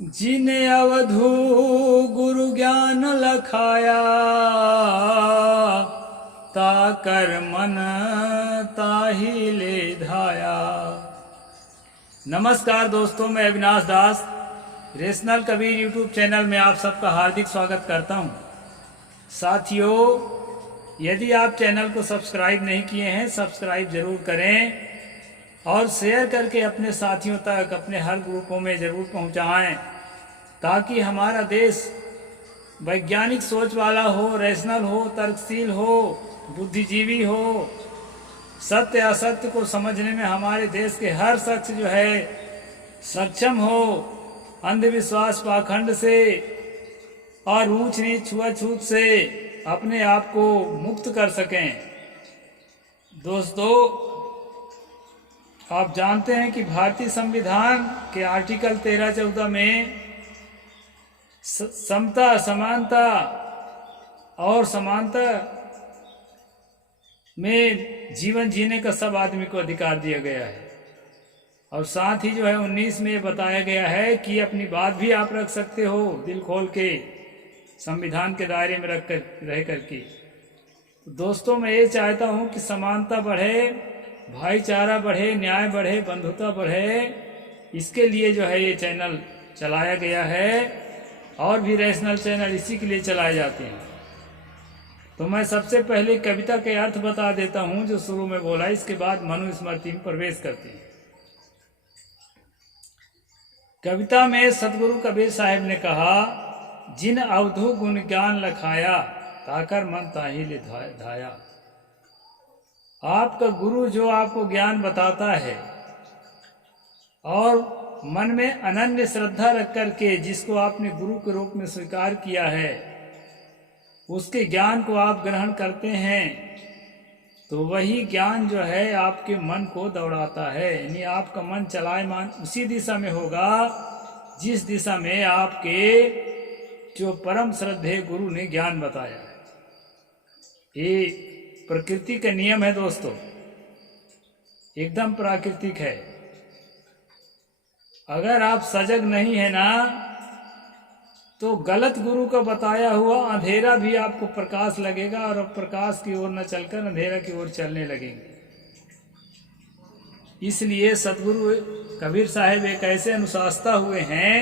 जिने अवधू गुरु ज्ञान लखाया, ताकर मन ताही ले धाया। नमस्कार दोस्तों, मैं अविनाश दास रेशनल कबीर यूट्यूब चैनल में आप सबका हार्दिक स्वागत करता हूं। साथियों, यदि आप चैनल को सब्सक्राइब नहीं किए हैं, सब्सक्राइब जरूर करें और शेयर करके अपने साथियों तक, अपने हर ग्रुपों में ज़रूर पहुंचाएं, ताकि हमारा देश वैज्ञानिक सोच वाला हो, रैशनल हो, तर्कशील हो, बुद्धिजीवी हो। सत्य असत्य को समझने में हमारे देश के हर शख्स जो है सक्षम हो, अंधविश्वास पाखंड से और ऊंच नीच छुआछूत से अपने आप को मुक्त कर सकें। दोस्तों, आप जानते हैं कि भारतीय संविधान के आर्टिकल 13-14 में समता, समानता और समानता में जीवन जीने का सब आदमी को अधिकार दिया गया है। और साथ ही जो है 19 में बताया गया है कि अपनी बात भी आप रख सकते हो दिल खोल के, संविधान के दायरे में रह करके। तो दोस्तों, मैं ये चाहता हूँ कि समानता बढ़े, भाईचारा बढ़े, न्याय बढ़े, बंधुता बढ़े। इसके लिए जो है ये चैनल चलाया गया है और भी रैशनल चैनल इसी के लिए चलाए जाते हैं। तो मैं सबसे पहले कविता के अर्थ बता देता हूँ जो शुरू में बोला, इसके बाद मनुस्मृति में प्रवेश करते हैं। कविता में सतगुरु कबीर साहब ने कहा, जिन अवधु गुण ज्ञान लखाया, ताकर मन ताही ले धाया। आपका गुरु जो आपको ज्ञान बताता है और मन में अनन्य श्रद्धा रख करके जिसको आपने गुरु के रूप में स्वीकार किया है, उसके ज्ञान को आप ग्रहण करते हैं, तो वही ज्ञान जो है आपके मन को दौड़ाता है। यानी आपका मन चलायमान उसी दिशा में होगा जिस दिशा में आपके जो परम श्रद्धेय गुरु ने ज्ञान बताया है। ये प्रकृति का नियम है दोस्तों, एकदम प्राकृतिक है। अगर आप सजग नहीं है ना, तो गलत गुरु का बताया हुआ अंधेरा भी आपको प्रकाश लगेगा और अब प्रकाश की ओर न चलकर अंधेरा की ओर चलने लगेंगे। इसलिए सतगुरु कबीर साहब एक ऐसे अनुशास्ता हुए हैं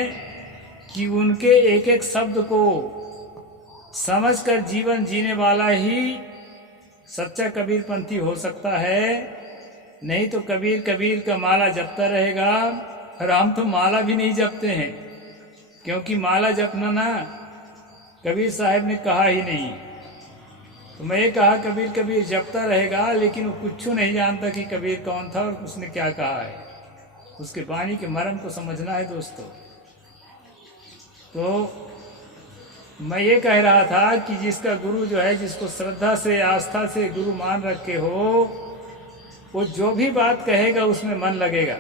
कि उनके एक एक शब्द को समझकर जीवन जीने वाला ही सच्चा कबीरपंथी हो सकता है। नहीं तो कबीर कबीर का माला जपता रहेगा। और हम तो माला भी नहीं जपते हैं, क्योंकि माला जपना ना कबीर साहब ने कहा ही नहीं। तो मैं ये कहा कबीर कबीर जपता रहेगा, लेकिन वो कुछ नहीं जानता कि कबीर कौन था और उसने क्या कहा है। उसके वाणी के मर्म को समझना है दोस्तों। तो मैं ये कह रहा था कि जिसका गुरु जो है, जिसको श्रद्धा से, आस्था से गुरु मान रखे हो, वो जो भी बात कहेगा उसमें मन लगेगा।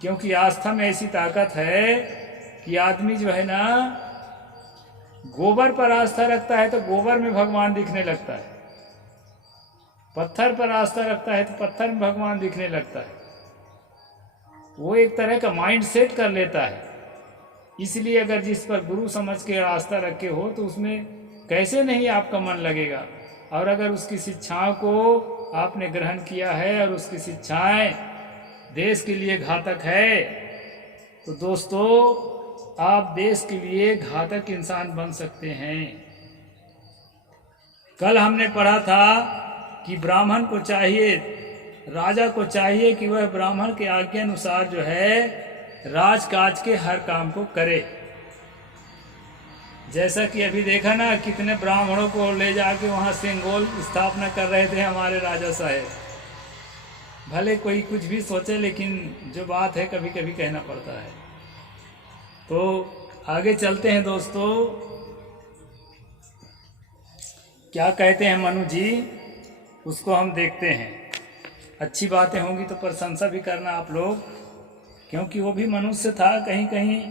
क्योंकि आस्था में ऐसी ताकत है कि आदमी जो है ना, गोबर पर आस्था रखता है तो गोबर में भगवान दिखने लगता है, पत्थर पर आस्था रखता है तो पत्थर में भगवान दिखने लगता है। वो एक तरह का माइंड सेट कर लेता है। इसलिए अगर जिस पर गुरु समझ के आस्था रखे हो तो उसमें कैसे नहीं आपका मन लगेगा। और अगर उसकी शिक्षाओं को आपने ग्रहण किया है और उसकी शिक्षाएं देश के लिए घातक है, तो दोस्तों आप देश के लिए घातक इंसान बन सकते हैं। कल हमने पढ़ा था कि ब्राह्मण को चाहिए, राजा को चाहिए कि वह ब्राह्मण के आज्ञा अनुसार जो है राजकाज के हर काम को करे। जैसा कि अभी देखा ना, कितने ब्राह्मणों को ले जाके वहाँ सिंगोल स्थापना कर रहे थे हमारे राजा साहब। भले कोई कुछ भी सोचे, लेकिन जो बात है कभी कभी कहना पड़ता है। तो आगे चलते हैं दोस्तों। क्या कहते हैं मनु जी, उसको हम देखते हैं। अच्छी बातें होंगी तो प्रशंसा भी करना आप लोग, क्योंकि वो भी मनुष्य था, कहीं कहीं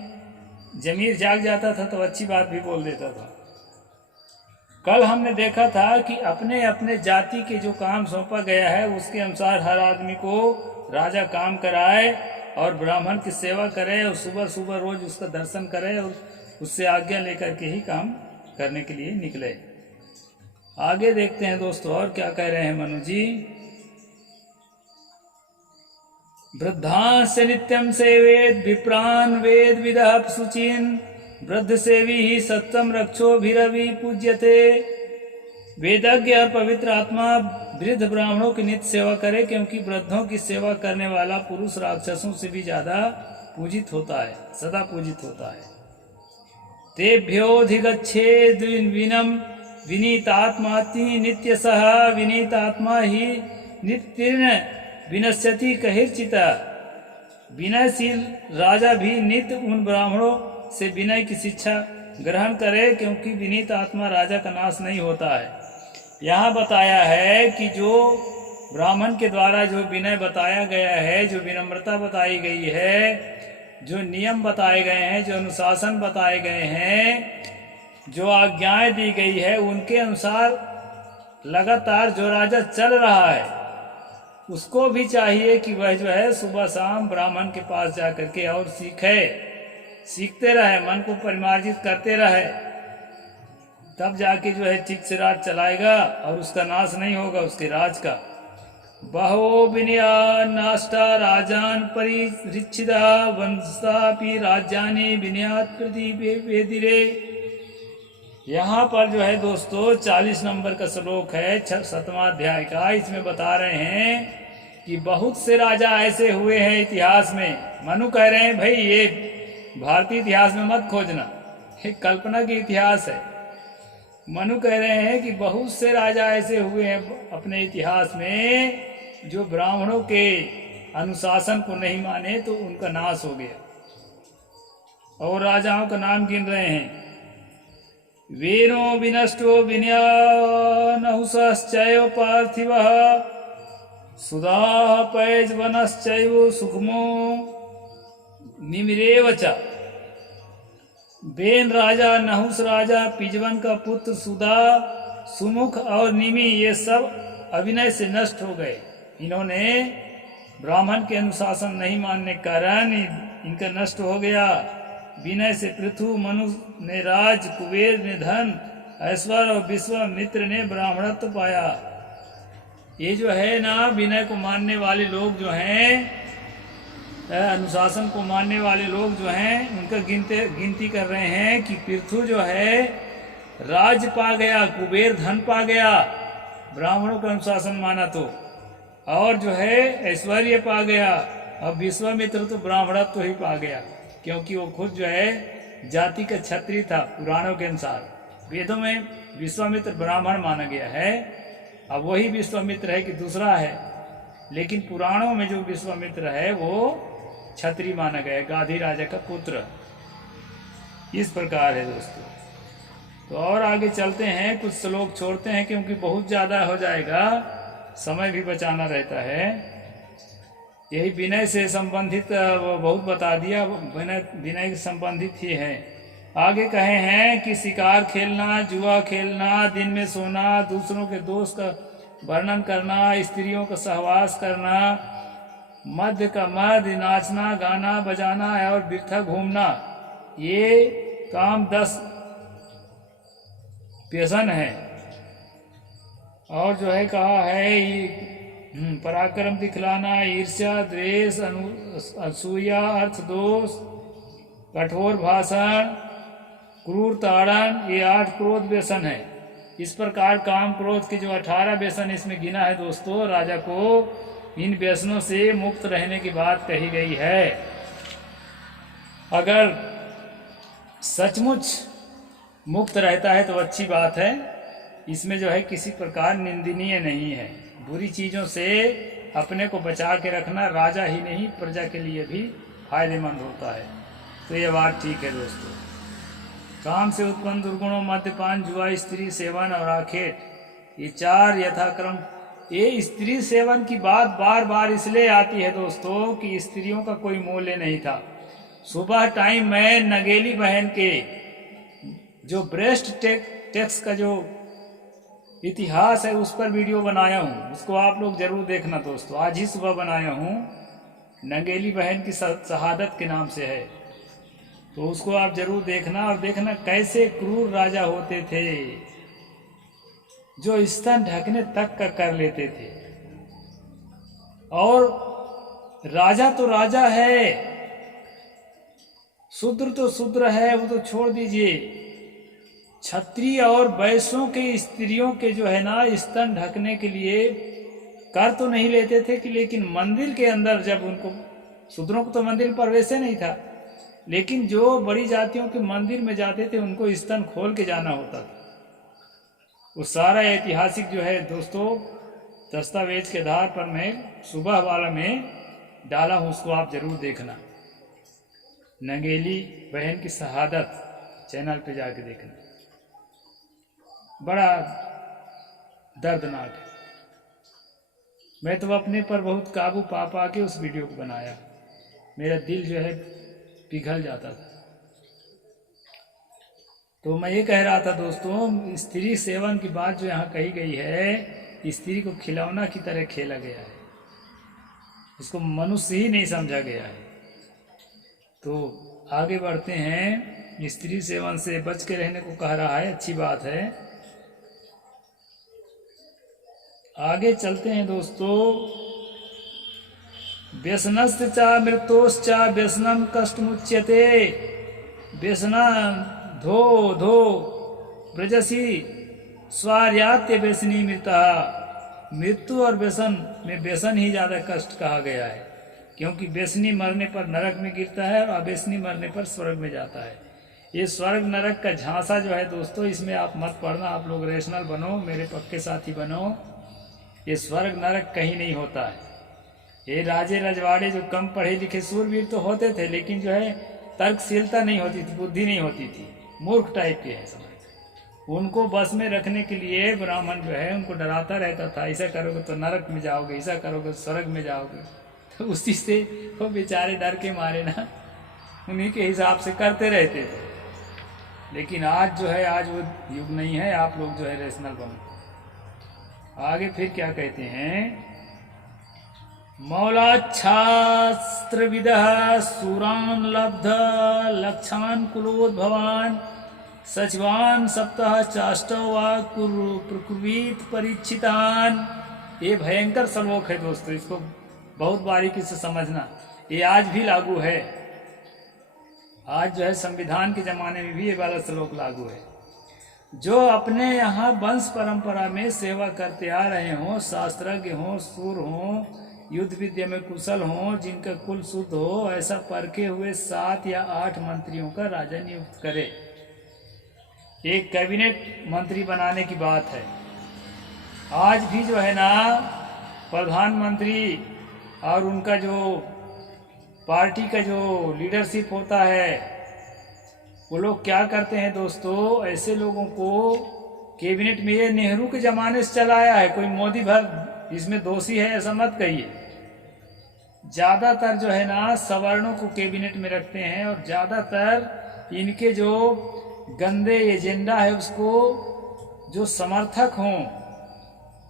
जमीर जाग जाता था तो अच्छी बात भी बोल देता था। कल हमने देखा था कि अपने अपने जाति के जो काम सौंपा गया है उसके अनुसार हर आदमी को राजा काम कराए और ब्राह्मण की सेवा करे और सुबह सुबह रोज उसका दर्शन करे और उससे आज्ञा लेकर के ही काम करने के लिए निकले। आगे देखते हैं दोस्तों और क्या कह रहे हैं मनु जी। वृद्धांश नित्यम सेवेद विप्रान वेद विदः शुचिन वृद्ध सेवी ही सत्यम रक्षो भीरवि पूज्यते। वेदज्ञ और पवित्र आत्मा वृद्ध ब्राह्मणों की नित्य सेवा करे, क्योंकि वृद्धों की सेवा करने वाला पुरुष राक्षसों से भी ज्यादा पूजित होता है, सदा पूजित होता है। तेभ्योधिगच्छेद विनम विनीतात्माति नित्य सह विनीतात्मा ही नित्य विनश्यति कहिर्चिता। विनयशील राजा भी नित्य उन ब्राह्मणों से विनय की शिक्षा ग्रहण करे, क्योंकि विनीत आत्मा राजा का नाश नहीं होता है। यहाँ बताया है कि जो ब्राह्मण के द्वारा जो विनय बताया गया है, जो विनम्रता बताई गई है, जो नियम बताए गए हैं, जो अनुशासन बताए गए हैं, जो आज्ञाएं दी गई है, उनके अनुसार लगातार जो राजा चल रहा है उसको भी चाहिए कि वह जो है सुबह शाम ब्राह्मण के पास जा करके और सीखते रहे, मन को परिमार्जित करते रहे, तब जाके जो है ठीक से राज चलाएगा और उसका नाश नहीं होगा उसके राज का। बहो विनया नाष्टा राजान परिरिच्छिदा वंशापि राज्यानि विनयात् प्रतिवेदिरे। यहाँ पर जो है दोस्तों 40 नंबर का श्लोक है 7वां अध्याय का। इसमें बता रहे हैं कि बहुत से राजा ऐसे हुए हैं इतिहास में। मनु कह रहे हैं भाई ये भारतीय इतिहास में मत खोजना, ये कल्पना की इतिहास है। मनु कह रहे हैं कि बहुत से राजा ऐसे हुए हैं अपने इतिहास में जो ब्राह्मणों के अनुशासन को नहीं माने तो उनका नाश हो गया। और राजाओं का नाम गिन रहे हैं। वीरो विनष्टो विनयानहुश्चैव पार्थिवः सुधाः पैजवनश्चैव सुखमो निमिरेव च। बेन राजा, नहुस राजा, पिजवन का पुत्र सुधा, सुमुख और निमि ये सब अभिनय से नष्ट हो गए। इन्होंने ब्राह्मण के अनुशासन नहीं मानने के कारण इनका नष्ट हो गया। विनय से पृथु, मनु ने राज, कुबेर ने धन, ऐश्वर्य और विश्वामित्र ने ब्राह्मणत्व पाया। ये जो है ना विनय को मानने वाले लोग जो हैं, अनुशासन को मानने वाले लोग जो हैं, उनका गिनती कर रहे हैं कि पृथु जो है राज पा गया, कुबेर धन पा गया, ब्राह्मणों का अनुशासन माना तो, और जो है ऐश्वर्य पा गया। अब विश्वामित्र तो ब्राह्मणत्व ही पा गया, क्योंकि वो खुद जो है जाति का क्षत्रिय था। पुराणों के अनुसार वेदों में विश्वामित्र ब्राह्मण माना गया है, अब वही विश्वामित्र है कि दूसरा है, लेकिन पुराणों में जो विश्वामित्र है वो क्षत्रिय माना गया, गाधी राजा का पुत्र। इस प्रकार है दोस्तों। तो और आगे चलते हैं, कुछ श्लोक छोड़ते हैं क्योंकि बहुत ज़्यादा हो जाएगा, समय भी बचाना रहता है। यही विनय से संबंधित बहुत बता दिया, विनय से संबंधित ही है। आगे कहे हैं कि शिकार खेलना, जुआ खेलना, दिन में सोना, दूसरों के दोष का वर्णन करना, स्त्रियों का सहवास करना, मद्य का मद, नाचना गाना बजाना और वृथा घूमना, ये काम 10 व्यसन है। और जो है कहा है पराक्रम दिखलाना, ईर्ष्या, द्वेष, असूया, अर्थ दोष, कठोर भाषण, क्रूर ताड़न, ये 8 क्रोध व्यसन है। इस प्रकार काम क्रोध के जो 18 व्यसन इसमें गिना है दोस्तों, राजा को इन व्यसनों से मुक्त रहने की बात कही गई है। अगर सचमुच मुक्त रहता है तो अच्छी बात है, इसमें जो है किसी प्रकार निंदनीय नहीं है। बुरी चीज़ों से अपने को बचा के रखना राजा ही नहीं प्रजा के लिए भी फायदेमंद होता है। तो ये बात ठीक है दोस्तों। काम से उत्पन्न दुर्गुणों मद्यपान, जुआ, स्त्री सेवन और आखेट, ये 4 यथाक्रम। ये स्त्री सेवन की बात बार बार इसलिए आती है दोस्तों कि स्त्रियों का कोई मूल्य नहीं था। सुबह टाइम मैं नगेली बहन के जो ब्रेस्ट टैक्स का जो इतिहास है उस पर वीडियो बनाया हूँ, उसको आप लोग जरूर देखना दोस्तों। आज ही सुबह बनाया हूँ। नंगेली बहन की शहादत के नाम से है। तो उसको आप जरूर देखना, और देखना कैसे क्रूर राजा होते थे जो स्तन ढकने तक का कर लेते थे। और राजा तो राजा है, शूद्र तो शूद्र है, वो तो छोड़ दीजिए, क्षत्रिय और वैश्यों के स्त्रियों के जो है ना स्तन ढकने के लिए कर तो नहीं लेते थे कि, लेकिन मंदिर के अंदर जब उनको, शूद्रों को तो मंदिर में प्रवेश नहीं था, लेकिन जो बड़ी जातियों के मंदिर में जाते थे उनको स्तन खोल के जाना होता था। वो सारा ऐतिहासिक जो है दोस्तों दस्तावेज के आधार पर मैं सुबह वाला में डाला हूँ, उसको आप जरूर देखना। नंगेली बहन की शहादत चैनल पे जाके देखना, बड़ा दर्दनाक है। मैं तो अपने पर बहुत काबू पा पा के उस वीडियो को बनाया, मेरा दिल जो है पिघल जाता था। तो मैं ये कह रहा था दोस्तों, स्त्री सेवन की बात जो यहाँ कही गई है, स्त्री को खिलौना की तरह खेला गया है, इसको मनुष्य ही नहीं समझा गया है। तो आगे बढ़ते हैं, स्त्री सेवन से बच के रहने को कह रहा है, अच्छी बात है। आगे चलते हैं दोस्तों। व्यसनस्य च मृत्योश्च व्यसनम कष्टमुच्यते, व्यसना धो धो ब्रजसी स्वार्यात्य व्यसनी मृता। मृत्यु और व्यसन में व्यसन ही ज्यादा कष्ट कहा गया है, क्योंकि व्यसनी मरने पर नरक में गिरता है और अव्यसनी मरने पर स्वर्ग में जाता है। ये स्वर्ग नरक का झांसा जो है दोस्तों, इसमें आप मत पढ़ना, आप लोग रेशनल बनो, मेरे पक्के साथी बनो। ये स्वर्ग नरक कहीं नहीं होता है। ये राजे रजवाड़े जो कम पढ़े लिखे सूरवीर तो होते थे, लेकिन जो है तर्कशीलता नहीं होती थी, बुद्धि नहीं होती थी, मूर्ख टाइप के हैं समझ। उनको बस में रखने के लिए ब्राह्मण जो है उनको डराता रहता था, ऐसा करोगे तो नरक में जाओगे, ऐसा करोगे तो स्वर्ग में जाओगे। तो उसी से वो बेचारे डर के मारे ना उन्हीं के हिसाब से करते रहते थे। लेकिन आज जो है, आज वो युग नहीं है, आप लोग जो है रेशनल बनो। आगे फिर क्या कहते हैं, मौलाच्छास्त्रविदः सूरान लब्ध लक्षान कुलोद्भवान सचिवान सप्तः चाष्टवा प्रकुर्वीत परीक्षितान। ये भयंकर श्लोक है दोस्तों, इसको बहुत बारीकी से समझना। ये आज भी लागू है, आज जो है संविधान के जमाने में भी ये वाला श्लोक लागू है। जो अपने यहाँ वंश परंपरा में सेवा करते आ रहे हों, शास्त्रज्ञ हों, सूर हों, युद्ध विद्या में कुशल हों, जिनका कुल शुद्ध हो, ऐसा परखे हुए 7 या 8 मंत्रियों का राजा नियुक्त करे। एक कैबिनेट मंत्री बनाने की बात है। आज भी जो है ना प्रधानमंत्री और उनका जो पार्टी का जो लीडरशिप होता है, वो लोग क्या करते हैं दोस्तों, ऐसे लोगों को कैबिनेट में, ये नेहरू के जमाने से चलाया है, कोई मोदी भर इसमें दोषी है ऐसा मत कहिए। ज्यादातर जो है ना सवर्णों को कैबिनेट में रखते हैं, और ज्यादातर इनके जो गंदे एजेंडा है उसको जो समर्थक हों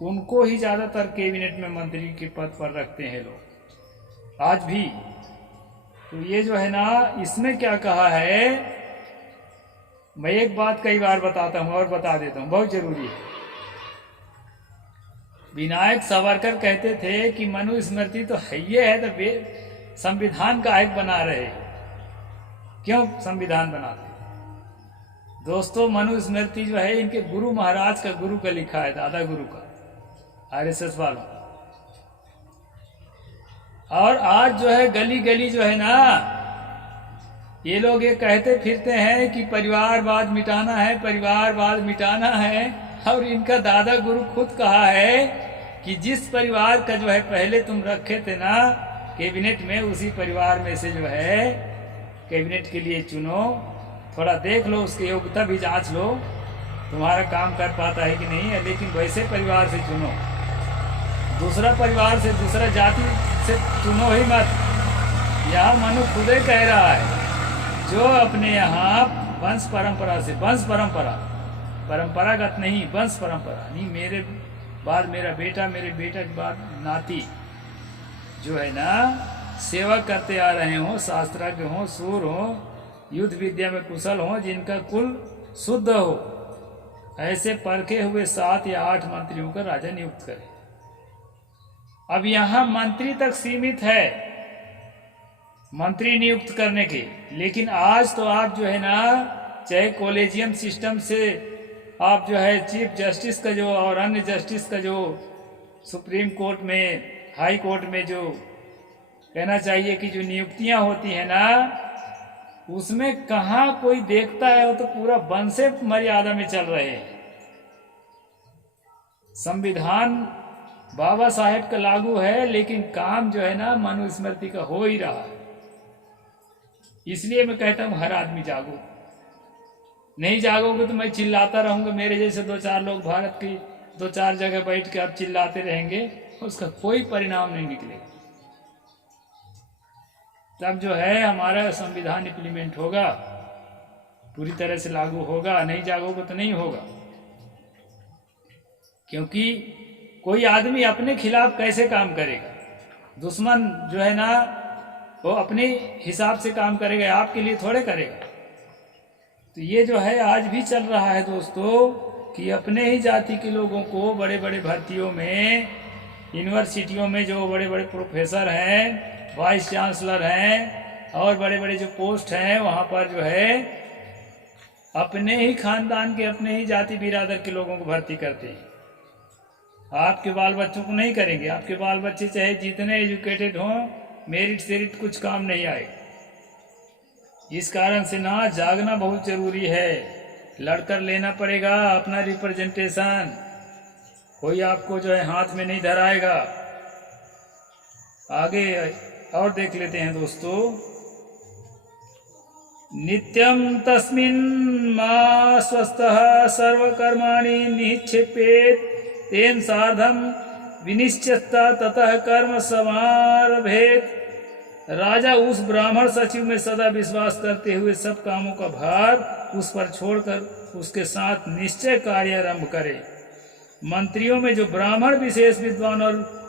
उनको ही ज्यादातर कैबिनेट में मंत्री के पद पर रखते हैं लोग आज भी। तो ये जो है ना, इसमें क्या कहा है, मैं एक बात कई बार बताता हूं और बता देता हूं, बहुत जरूरी है। विनायक सावरकर कहते थे कि मनुस्मृति तो है ये है, तो संविधान का एक बना रहे। क्यों संविधान बनाते दोस्तों? मनुस्मृति जो है इनके गुरु महाराज का, गुरु का लिखा है, दादा गुरु का, आरएसएस वालों। और आज जो है गली गली जो है ना, ये लोग ये कहते फिरते हैं कि परिवारवाद मिटाना है, परिवारवाद मिटाना है। और इनका दादा गुरु खुद कहा है कि जिस परिवार का जो है पहले तुम रखे थे ना कैबिनेट में, उसी परिवार में से जो है कैबिनेट के लिए चुनो। थोड़ा देख लो, उसकी योग्यता भी जांच लो, तुम्हारा काम कर पाता है कि नहीं है, लेकिन वैसे परिवार से चुनो, दूसरा परिवार से, दूसरा जाति से चुनो ही मत। यह मनु खुद ही कह रहा है, जो अपने यहाँ वंश परंपरा से, वंश परंपरा, परंपरागत नहीं, वंश परंपरा नहीं, मेरे बाद मेरा बेटा, मेरे बेटा के बाद नाती, जो है ना सेवा करते आ रहे हों, शास्त्रज्ञ हों, सूर हों, युद्ध विद्या में कुशल हों, जिनका कुल शुद्ध हो, ऐसे परखे हुए 7 या 8 मंत्रियों का राजा नियुक्त करे। अब यहाँ मंत्री तक सीमित है मंत्री नियुक्त करने के, लेकिन आज तो आप जो है ना, चाहे कॉलेजियम सिस्टम से आप जो है चीफ जस्टिस का जो और अन्य जस्टिस का जो सुप्रीम कोर्ट में, हाई कोर्ट में जो कहना चाहिए कि जो नियुक्तियां होती है ना, उसमें कहाँ कोई देखता है, वो तो पूरा वंशे मर्यादा में चल रहे हैं। संविधान बाबा साहेब का लागू है, लेकिन काम जो है ना मनुस्मृति का हो ही रहा है। इसलिए मैं कहता हूं हर आदमी जागो, नहीं जागोगे तो मैं चिल्लाता रहूंगा, मेरे जैसे 2-4 लोग भारत की 2-4 जगह बैठ के अब चिल्लाते रहेंगे, उसका कोई परिणाम नहीं निकलेगा। तब जो है हमारा संविधान इम्प्लीमेंट होगा, पूरी तरह से लागू होगा। नहीं जागोगे तो नहीं होगा, क्योंकि कोई आदमी अपने खिलाफ कैसे काम करेगा? दुश्मन जो है ना वो अपने हिसाब से काम करेगा, आपके लिए थोड़े करेगा। तो ये जो है आज भी चल रहा है दोस्तों, कि अपने ही जाति के लोगों को बड़े बड़े भर्तियों में, यूनिवर्सिटियों में जो बड़े बड़े प्रोफेसर हैं, वाइस चांसलर हैं और बड़े बड़े जो पोस्ट हैं, वहाँ पर जो है अपने ही खानदान के, अपने ही जाति बिरादर के लोगों को भर्ती करते हैं। आपके बाल बच्चों को नहीं करेंगे। आपके बाल बच्चे चाहे जितने एजुकेटेड हों, मेरिट सेरिट कुछ काम नहीं आएगा। इस कारण से ना जागना बहुत जरूरी है, लड़कर लेना पड़ेगा अपना रिप्रेजेंटेशन। कोई आपको जो है हाथ में नहीं धराएगा। आगे और देख लेते हैं दोस्तों। नित्यं तस्मिन् मा स्वस्थः सर्वकर्माणि निक्षेपेत् तेन सार्धम विनिश्चिता ततः कर्म समारभेत। राजा उस ब्राह्मण सचिव में सदा विश्वास करते हुए सब कामों का भार उस पर छोड़कर उसके साथ निश्चय कार्य आरंभ करे। मंत्रियों में जो ब्राह्मण विशेष विद्वान और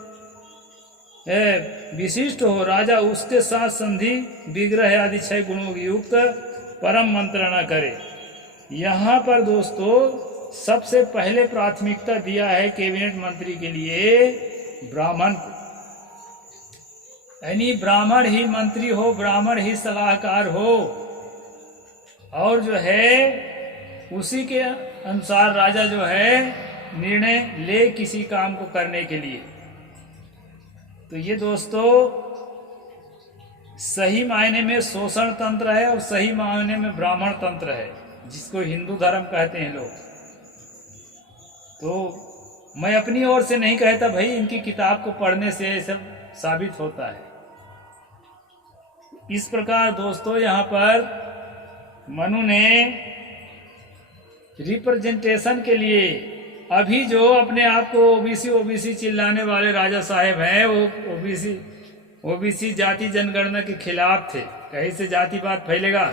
विशिष्ट हो, राजा उसके साथ संधि, विग्रह आदि 6 गुणों युक्त परम मंत्रणा करे। यहाँ पर दोस्तों सबसे पहले प्राथमिकता दिया है कैबिनेट मंत्री के लिए ब्राह्मण को, यानी ब्राह्मण ही मंत्री हो, ब्राह्मण ही सलाहकार हो, और जो है उसी के अनुसार राजा जो है निर्णय ले किसी काम को करने के लिए। तो ये दोस्तों सही मायने में शोषण तंत्र है और सही मायने में ब्राह्मण तंत्र है, जिसको हिंदू धर्म कहते हैं लोग। तो मैं अपनी ओर से नहीं कहता भाई, इनकी किताब को पढ़ने से ये सब साबित होता है। इस प्रकार दोस्तों यहाँ पर मनु ने रिप्रेजेंटेशन के लिए, अभी जो अपने आप को ओबीसी ओबीसी चिल्लाने वाले राजा साहेब हैं, वो ओबीसी जाति जनगणना के खिलाफ थे। कहीं से जातिवाद फैलेगा,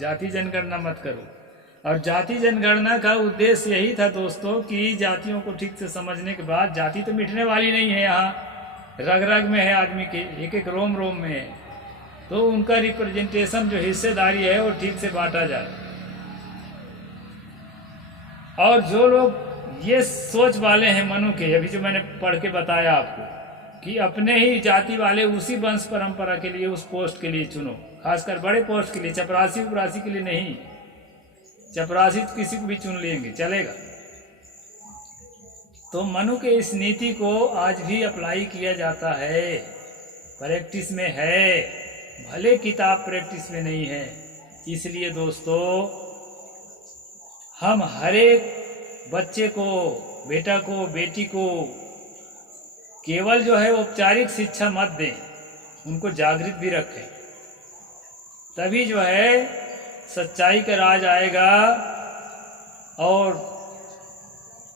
जाति जनगणना मत करो। और जाति जनगणना का उद्देश्य यही था दोस्तों कि जातियों को ठीक से समझने के बाद, जाति तो मिटने वाली नहीं है, यहाँ रग रग में है, आदमी के एक एक रोम रोम में है, तो उनका रिप्रेजेंटेशन जो हिस्सेदारी है वो ठीक से बांटा जाए। और जो लोग ये सोच वाले हैं मनु के, अभी जो मैंने पढ़ के बताया आपको, कि अपने ही जाति वाले उसी वंश परंपरा के लिए, उस पोस्ट के लिए चुनो, खासकर बड़े पोस्ट के लिए, चपरासी उपरासी के लिए नहीं। चपरासी तो किसी को भी चुन लेंगे, चलेगा। तो मनु के इस नीति को आज भी अप्लाई किया जाता है, प्रैक्टिस में है, भले किताब प्रैक्टिस में नहीं है। इसलिए दोस्तों हम हर एक बच्चे को, बेटा को, बेटी को केवल जो है औपचारिक शिक्षा मत दें, उनको जागृत भी रखें, तभी जो है सच्चाई का राज आएगा। और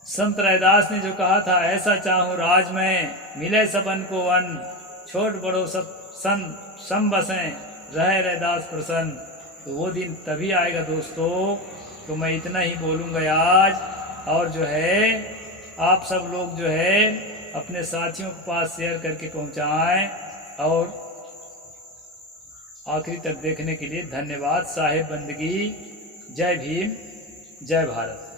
संत रैदास ने जो कहा था, ऐसा चाहूं राज में मिले सबन को वन, छोट बड़ो सब सम बसें, रहे रैदास प्रसन्न। तो वो दिन तभी आएगा दोस्तों। तो मैं इतना ही बोलूँगा आज, और जो है आप सब लोग जो है अपने साथियों के पास शेयर करके पहुँचाएं, और आखिरी तक देखने के लिए धन्यवाद। साहेब बंदगी। जय भीम, जय भारत।